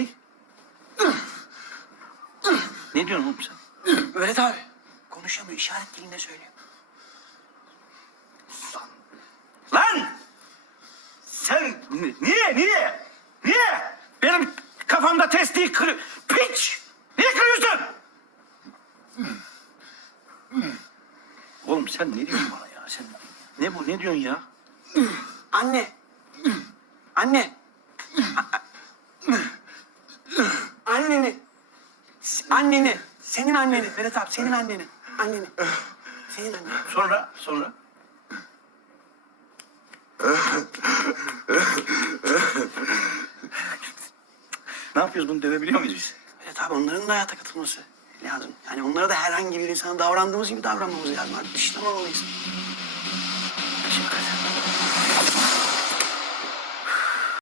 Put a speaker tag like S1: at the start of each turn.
S1: Ne? ne diyorsun oğlum sen?
S2: Öğret abi. Konuşamıyor, işaret dilinde söylüyor.
S1: Lan! Lan! Sen niye, niye? Niye? Benim kafamda testiyi kır... Piç! Niye kırıyorsun? Oğlum sen ne diyorsun bana ya? Sen ne bu, ne diyorsun ya?
S2: Anne! Anne! Anneni. Senin anneni. Vedat abi senin anneni. Anneni. Senin anneni.
S1: Sonra, sonra? ne yapıyoruz? Bunu dövebiliyor muyuz biz?
S2: Vedat abi onların da hayata katılması lazım. Yani onlara da herhangi bir insana davrandığımız gibi davranmamız lazım. Abi dışlamamalıyız.